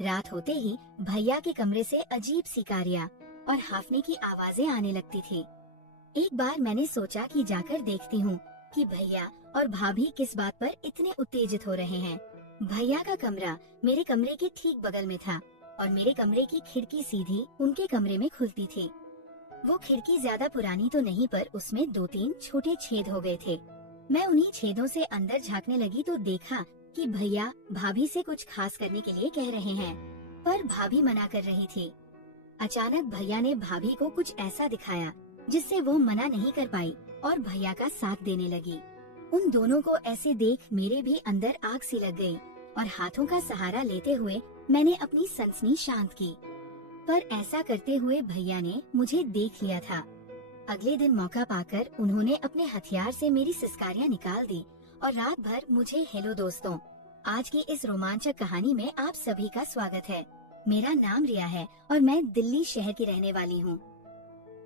रात होते ही भैया के कमरे से अजीब सी कारियां और हाफने की आवाजें आने लगती थी। एक बार मैंने सोचा कि जाकर देखती हूँ कि भैया और भाभी किस बात पर इतने उत्तेजित हो रहे हैं। भैया का कमरा मेरे कमरे के ठीक बगल में था और मेरे कमरे की खिड़की सीधी उनके कमरे में खुलती थी। वो खिड़की ज्यादा पुरानी तो नहीं, पर उसमें 2-3 छोटे छेद हो गए थे। मैं उन्हीं छेदों से अंदर झांकने लगी तो देखा कि भैया भाभी से कुछ खास करने के लिए कह रहे हैं, पर भाभी मना कर रही थी। अचानक भैया ने भाभी को कुछ ऐसा दिखाया जिससे वो मना नहीं कर पाई और भैया का साथ देने लगी। उन दोनों को ऐसे देख मेरे भी अंदर आग सी लग गई और हाथों का सहारा लेते हुए मैंने अपनी सनसनी शांत की। पर ऐसा करते हुए भैया ने मुझे देख लिया था। अगले दिन मौका पाकर उन्होंने अपने हथियार से मेरी सिसकारियां निकाल दी और रात भर मुझे हेलो दोस्तों, आज की इस रोमांचक कहानी में आप सभी का स्वागत है। मेरा नाम रिया है और मैं दिल्ली शहर की रहने वाली हूँ।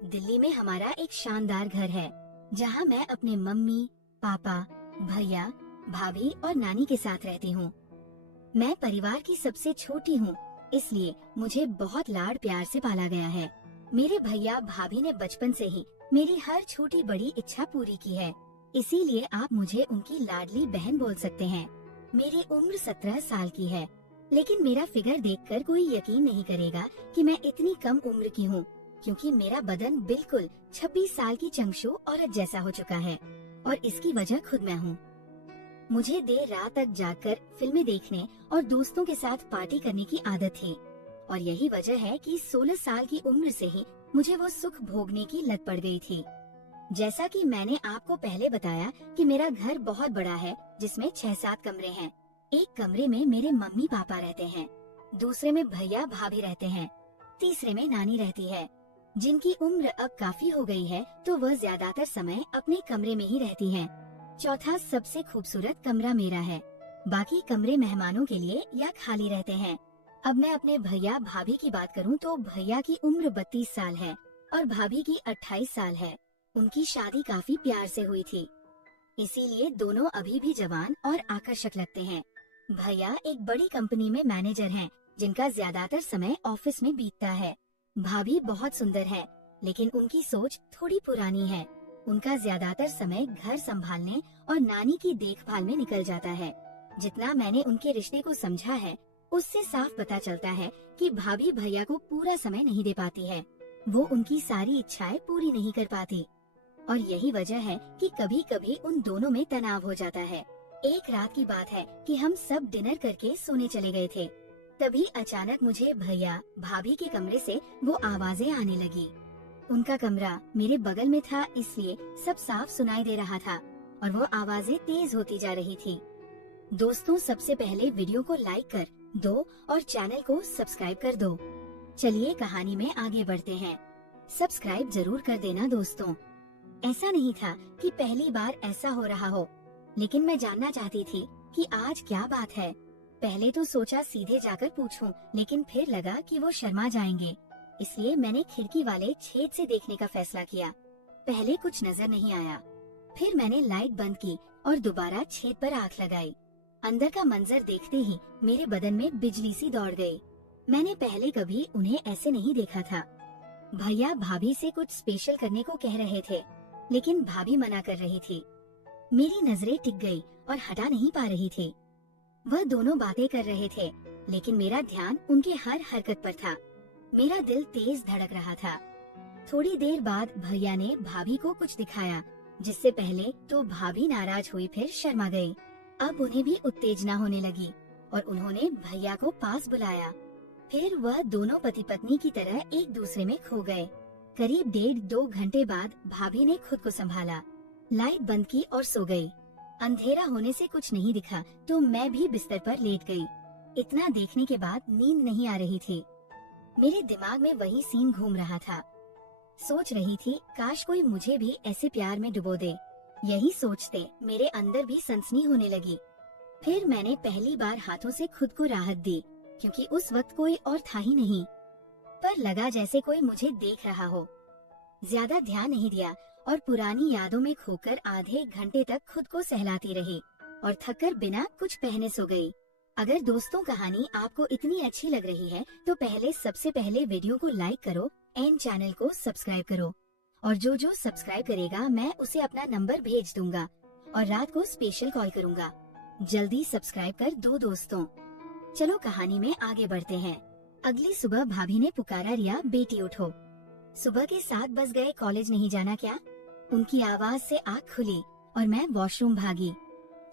दिल्ली में हमारा एक शानदार घर है जहाँ मैं अपने मम्मी, पापा, भैया, भाभी और नानी के साथ रहती हूँ। मैं परिवार की सबसे छोटी हूँ, इसलिए मुझे बहुत लाड प्यार से पाला गया है। मेरे भैया भाभी ने बचपन से ही मेरी हर छोटी बड़ी इच्छा पूरी की है, इसीलिए आप मुझे उनकी लाडली बहन बोल सकते हैं। मेरी उम्र 17 साल की है, लेकिन मेरा फिगर देखकर कोई यकीन नहीं करेगा कि मैं इतनी कम उम्र की हूँ, क्योंकि मेरा बदन बिल्कुल 26 साल की चंगशू औरत जैसा हो चुका है और इसकी वजह खुद मैं हूँ। मुझे देर रात तक जागकर फिल्में देखने और दोस्तों के साथ पार्टी करने की आदत थी और यही वजह है कि 16 साल की उम्र से ही मुझे वो सुख भोगने की लत पड़ गई थी। जैसा कि मैंने आपको पहले बताया कि मेरा घर बहुत बड़ा है जिसमें 6-7 कमरे हैं। एक कमरे में मेरे मम्मी पापा रहते हैं, दूसरे में भैया भाभी रहते हैं, तीसरे में नानी रहती है जिनकी उम्र अब काफी हो गई है तो वह ज्यादातर समय अपने कमरे में ही रहती है। चौथा सबसे खूबसूरत कमरा मेरा है, बाकी कमरे मेहमानों के लिए या खाली रहते हैं। अब मैं अपने भैया भाभी की बात करूं तो भैया की उम्र 32 साल है और भाभी की 28 साल है। उनकी शादी काफी प्यार से हुई थी, इसीलिए दोनों अभी भी जवान और आकर्षक लगते हैं। भैया एक बड़ी कंपनी में मैनेजर हैं, जिनका ज्यादातर समय ऑफिस में बीतता है। भाभी बहुत सुंदर है, लेकिन उनकी सोच थोड़ी पुरानी है। उनका ज्यादातर समय घर संभालने और नानी की देखभाल में निकल जाता है। जितना मैंने उनके रिश्ते को समझा है, उससे साफ पता चलता है कि भाभी भैया को पूरा समय नहीं दे पाती है। वो उनकी सारी इच्छाएं पूरी नहीं कर पाती और यही वजह है कि कभी कभी उन दोनों में तनाव हो जाता है। एक रात की बात है कि हम सब डिनर करके सोने चले गए थे। तभी अचानक मुझे भैया भाभी के कमरे से वो आवाजें आने लगी। उनका कमरा मेरे बगल में था, इसलिए सब साफ सुनाई दे रहा था और वो आवाजें तेज होती जा रही थी। दोस्तों, सबसे पहले वीडियो को लाइक कर दो और चैनल को सब्सक्राइब कर दो। चलिए कहानी में आगे बढ़ते हैं। सब्सक्राइब जरूर कर देना दोस्तों। ऐसा नहीं था कि पहली बार ऐसा हो रहा हो, लेकिन मैं जानना चाहती थी कि आज क्या बात है। पहले तो सोचा सीधे जाकर पूछूं, लेकिन फिर लगा कि वो शर्मा जाएंगे, इसलिए मैंने खिड़की वाले छेद से देखने का फैसला किया। पहले कुछ नजर नहीं आया, फिर मैंने लाइट बंद की और दोबारा छेद पर आंख लगाई। अंदर का मंजर देखते ही मेरे बदन में बिजली सी दौड़ गई। मैंने पहले कभी उन्हें ऐसे नहीं देखा था। भैया भाभी से कुछ स्पेशल करने को कह रहे थे, लेकिन भाभी मना कर रही थी। मेरी नजरें टिक गई और हटा नहीं पा रही थी। वह दोनों बातें कर रहे थे, लेकिन मेरा ध्यान उनके हर हरकत पर था। मेरा दिल तेज धड़क रहा था। थोड़ी देर बाद भैया ने भाभी को कुछ दिखाया, जिससे पहले तो भाभी नाराज हुई, फिर शर्मा गई। अब उन्हें भी उत्तेजना होने लगी और उन्होंने भैया को पास बुलाया। फिर वह दोनों पति पत्नी की तरह एक दूसरे में खो गए। करीब 1.5-2 घंटे बाद भाभी ने खुद को संभाला, लाइट बंद की और सो गई। अंधेरा होने से कुछ नहीं दिखा तो मैं भी बिस्तर पर लेट गई। इतना देखने के बाद नींद नहीं आ रही थी। मेरे दिमाग में वही सीन घूम रहा था। सोच रही थी काश कोई मुझे भी ऐसे प्यार में डुबो दे। यही सोचते मेरे अंदर भी सनसनी होने लगी। फिर मैंने पहली बार हाथों से खुद को राहत दी, क्योंकि उस वक्त कोई और था ही नहीं, पर लगा जैसे कोई मुझे देख रहा हो। ज्यादा ध्यान नहीं दिया और पुरानी यादों में खोकर आधे घंटे तक खुद को सहलाती रही और थककर बिना कुछ पहने सो गई। अगर दोस्तों कहानी आपको इतनी अच्छी लग रही है तो सबसे पहले वीडियो को लाइक करो एंड चैनल को सब्सक्राइब करो। और जो सब्सक्राइब करेगा मैं उसे अपना नंबर भेज दूंगा और रात को स्पेशल कॉल करूंगा। जल्दी सब्सक्राइब कर दो दोस्तों। चलो कहानी में आगे बढ़ते हैं। अगली सुबह भाभी ने पुकारा, रिया बेटी उठो। सुबह के 7 बज गए, कॉलेज नहीं जाना क्या? उनकी आवाज से आँख खुली और मैं वॉशरूम भागी।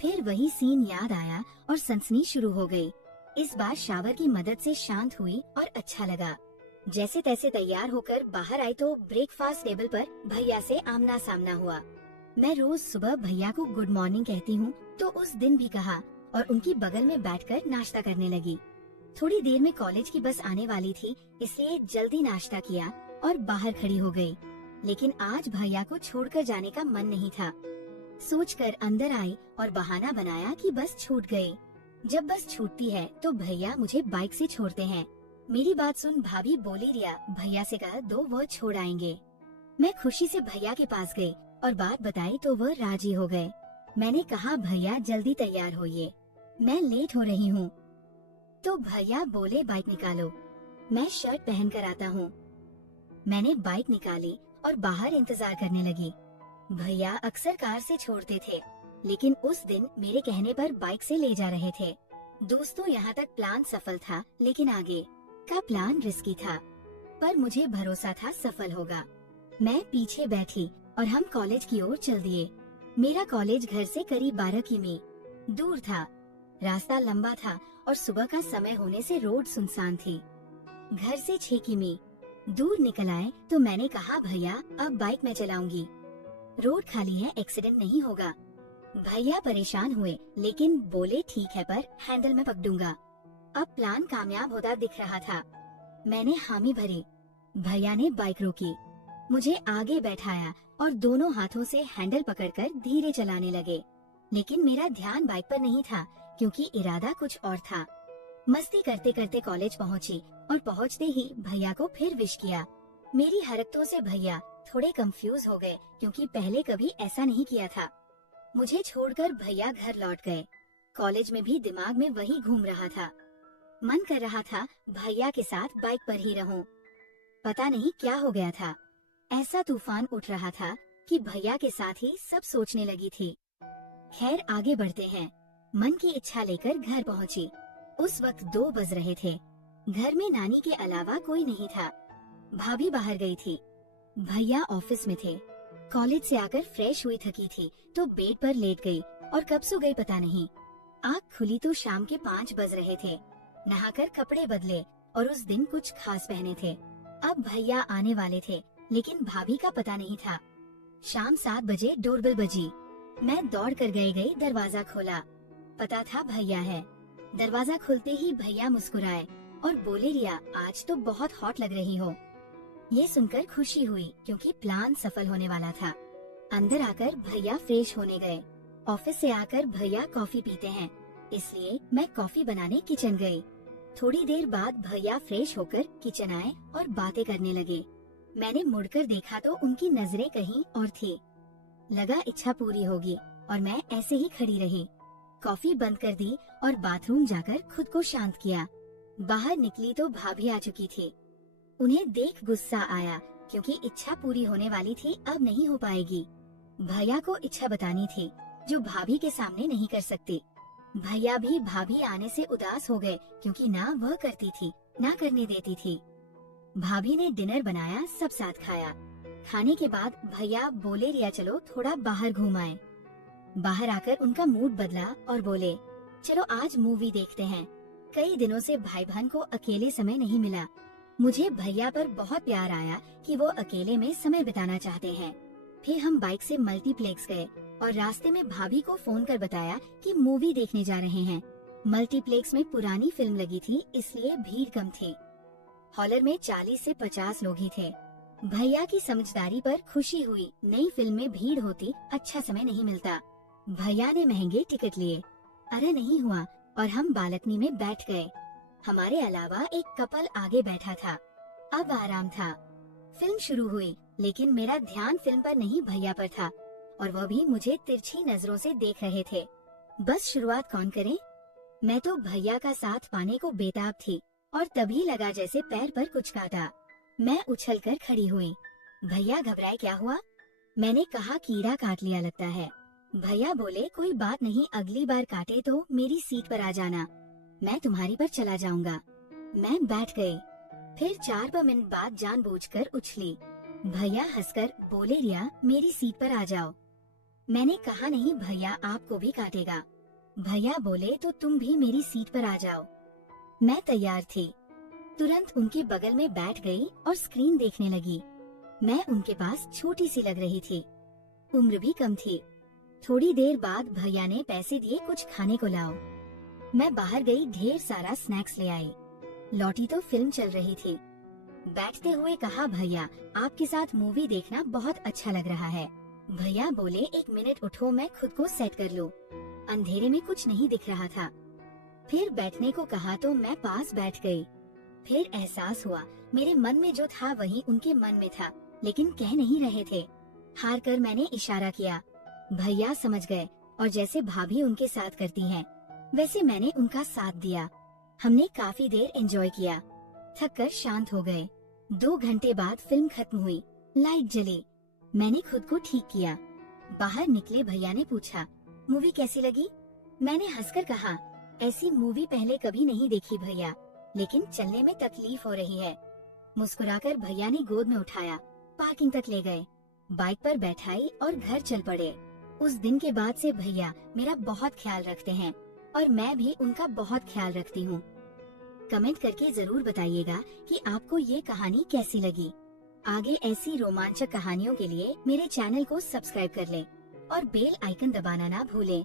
फिर वही सीन याद आया और सनसनी शुरू हो गई। इस बार शावर की मदद से शांत हुई और अच्छा लगा। जैसे तैसे तैयार होकर बाहर आई तो ब्रेकफास्ट टेबल पर भैया से आमना सामना हुआ। मैं रोज सुबह भैया को गुड मॉर्निंग कहती हूँ, तो उस दिन भी कहा और उनकी बगल में बैठकर नाश्ता करने लगी। थोड़ी देर में कॉलेज की बस आने वाली थी, इसलिए जल्दी नाश्ता किया और बाहर खड़ी हो गई। लेकिन आज भैया को छोड़कर जाने का मन नहीं था। सोचकर अंदर आई और बहाना बनाया कि बस छूट गई। जब बस छूटती है तो भैया मुझे बाइक से छोड़ते हैं। मेरी बात सुन भाभी बोली, रिया भैया से कह दो, वो छोड़ आएंगे। मैं खुशी से भैया के पास गई और बात बताई तो वह राजी हो गए। मैंने कहा, भैया जल्दी तैयार होइए, मैं लेट हो रही हूँ। तो भैया बोले, बाइक निकालो, मैं शर्ट पहन कर आता हूँ। मैंने बाइक निकाली और बाहर इंतजार करने लगी। भैया अक्सर कार से छोड़ते थे, लेकिन उस दिन मेरे कहने पर बाइक से ले जा रहे थे। दोस्तों यहाँ तक प्लान सफल था, लेकिन आगे का प्लान रिस्की था, पर मुझे भरोसा था सफल होगा। मैं पीछे बैठी और हम कॉलेज की ओर चल दिए। मेरा कॉलेज घर से करीब 12 किमी दूर था। रास्ता लंबा था और सुबह का समय होने से रोड सुनसान थी। घर से 6 किमी दूर निकल आए तो मैंने कहा, भैया अब बाइक में चलाऊंगी, रोड खाली है, एक्सीडेंट नहीं होगा। भैया परेशान हुए, लेकिन बोले ठीक है, पर हैंडल में पकड़ूंगा। अब प्लान कामयाब होता दिख रहा था। मैंने हामी भरी। भैया ने बाइक रोकी, मुझे आगे बैठाया और दोनों हाथों से हैंडल पकड़कर धीरे चलाने लगे। लेकिन मेरा ध्यान बाइक पर नहीं था, क्योंकि इरादा कुछ और था। मस्ती करते करते कॉलेज पहुंची और पहुंचते ही भैया को फिर विश किया। मेरी हरकतों से भैया थोड़े कंफ्यूज हो गए, क्योंकि पहले कभी ऐसा नहीं किया था। मुझे छोड़कर भैया घर लौट गए। कॉलेज में भी दिमाग में वही घूम रहा था। मन कर रहा था भैया के साथ बाइक पर ही रहूं। पता नहीं क्या हो गया था, ऐसा तूफान उठ रहा था कि भैया के साथ ही सब सोचने लगी थी। खैर आगे बढ़ते हैं। मन की इच्छा लेकर घर पहुंची। उस वक्त 2 बज रहे थे। घर में नानी के अलावा कोई नहीं था। भाभी बाहर गई थी, भैया ऑफिस में थे। कॉलेज से आकर फ्रेश हुई थकी थी तो बेड पर लेट गई और कब सो गई पता नहीं। आँख खुली तो शाम के 5 बज रहे थे। नहाकर कपड़े बदले और उस दिन कुछ खास पहने थे। अब भैया आने वाले थे, लेकिन भाभी का पता नहीं था। शाम 7 बजे डोरबेल बजी। मैं दौड़ कर गई, दरवाजा खोला। पता था भैया है। दरवाजा खुलते ही भैया मुस्कुराए और बोले, रिया आज तो बहुत हॉट लग रही हो। ये सुनकर खुशी हुई, क्योंकि प्लान सफल होने वाला था। अंदर आकर भैया फ्रेश होने गए। ऑफिस से आकर भैया कॉफी पीते हैं, इसलिए मैं कॉफी बनाने किचन गई। थोड़ी देर बाद भैया फ्रेश होकर किचन आए और बातें करने लगे। मैंने मुड़कर देखा तो उनकी नजरें कहीं और थी। लगा इच्छा पूरी होगी और मैं ऐसे ही खड़ी रही। कॉफी बंद कर दी और बाथरूम जाकर खुद को शांत किया। बाहर निकली तो भाभी आ चुकी थी। उन्हें देख गुस्सा आया, क्योंकि इच्छा पूरी होने वाली थी, अब नहीं हो पाएगी। भैया को इच्छा बतानी थी, जो भाभी के सामने नहीं कर सकती। भैया भी भाभी आने से उदास हो गए, क्योंकि ना वह करती थी ना करने देती थी। भाभी ने डिनर बनाया, सब साथ खाया। खाने के बाद भैया बोले, रिया चलो थोड़ा बाहर घूम आए। बाहर आकर उनका मूड बदला और बोले, चलो आज मूवी देखते हैं। कई दिनों से भाई बहन को अकेले समय नहीं मिला। मुझे भैया पर बहुत प्यार आया कि वो अकेले में समय बिताना चाहते हैं। फिर हम बाइक से मल्टीप्लेक्स गए और रास्ते में भाभी को फोन कर बताया कि मूवी देखने जा रहे हैं। मल्टीप्लेक्स में पुरानी फिल्म लगी थी, इसलिए भीड़ कम थी। हॉलर में 40 से 50 लोग ही थे। भैया की समझदारी पर खुशी हुई। नई फिल्म में भीड़ होती, अच्छा समय नहीं मिलता। भैया ने महंगे टिकट लिए। अरे नहीं हुआ और हम बालकनी में बैठ गए। हमारे अलावा एक कपल आगे बैठा था। अब आराम था। फिल्म शुरू हुई, लेकिन मेरा ध्यान फिल्म पर नहीं भैया पर था, और वह भी मुझे तिरछी नजरों से देख रहे थे। बस शुरुआत कौन करे? मैं तो भैया का साथ पाने को बेताब थी और तभी लगा जैसे पैर पर कुछ काटा। मैं उछलकर खड़ी हुई। भैया घबराए, क्या हुआ? मैंने कहा कीड़ा काट लिया लगता है। भैया बोले कोई बात नहीं, अगली बार काटे तो मेरी सीट पर आ जाना, मैं तुम्हारी पर चला जाऊंगा। मैं बैठ गई। फिर 4 मिनट बाद जानबूझकर उछली। भैया हंसकर बोले रिया मेरी सीट पर आ जाओ। मैंने कहा नहीं भैया, आपको भी काटेगा। भैया बोले तो तुम भी मेरी सीट पर आ जाओ। मैं तैयार थी, तुरंत उनके बगल में बैठ गई और स्क्रीन देखने लगी। मैं उनके पास छोटी सी लग रही थी, उम्र भी कम थी। थोड़ी देर बाद भैया ने पैसे दिए, कुछ खाने को लाओ। मैं बाहर गई, ढेर सारा स्नैक्स ले आई। लौटी तो फिल्म चल रही थी। बैठते हुए कहा भैया आपके साथ मूवी देखना बहुत अच्छा लग रहा है। भैया बोले 1 मिनट उठो, मैं खुद को सेट कर लूं। अंधेरे में कुछ नहीं दिख रहा था। फिर बैठने को कहा तो मैं पास बैठ गई। फिर एहसास हुआ मेरे मन में जो था वही उनके मन में था, लेकिन कह नहीं रहे थे। हार कर मैंने इशारा किया। भैया समझ गए और जैसे भाभी उनके साथ करती हैं, वैसे मैंने उनका साथ दिया। हमने काफी देर एंजॉय किया, थक कर शांत हो गए। 2 घंटे बाद फिल्म खत्म हुई, लाइट जली। मैंने खुद को ठीक किया। बाहर निकले भैया ने पूछा मूवी कैसी लगी? मैंने हंसकर कहा ऐसी मूवी पहले कभी नहीं देखी भैया, लेकिन चलने में तकलीफ हो रही है। मुस्कुराकर भैया ने गोद में उठाया, पार्किंग तक ले गए, बाइक पर बैठाई और घर चल पड़े। उस दिन के बाद से भैया मेरा बहुत ख्याल रखते हैं और मैं भी उनका बहुत ख्याल रखती हूँ। कमेंट करके जरूर बताइएगा कि आपको ये कहानी कैसी लगी। आगे ऐसी रोमांचक कहानियों के लिए मेरे चैनल को सब्सक्राइब कर लें और बेल आइकन दबाना ना भूलें।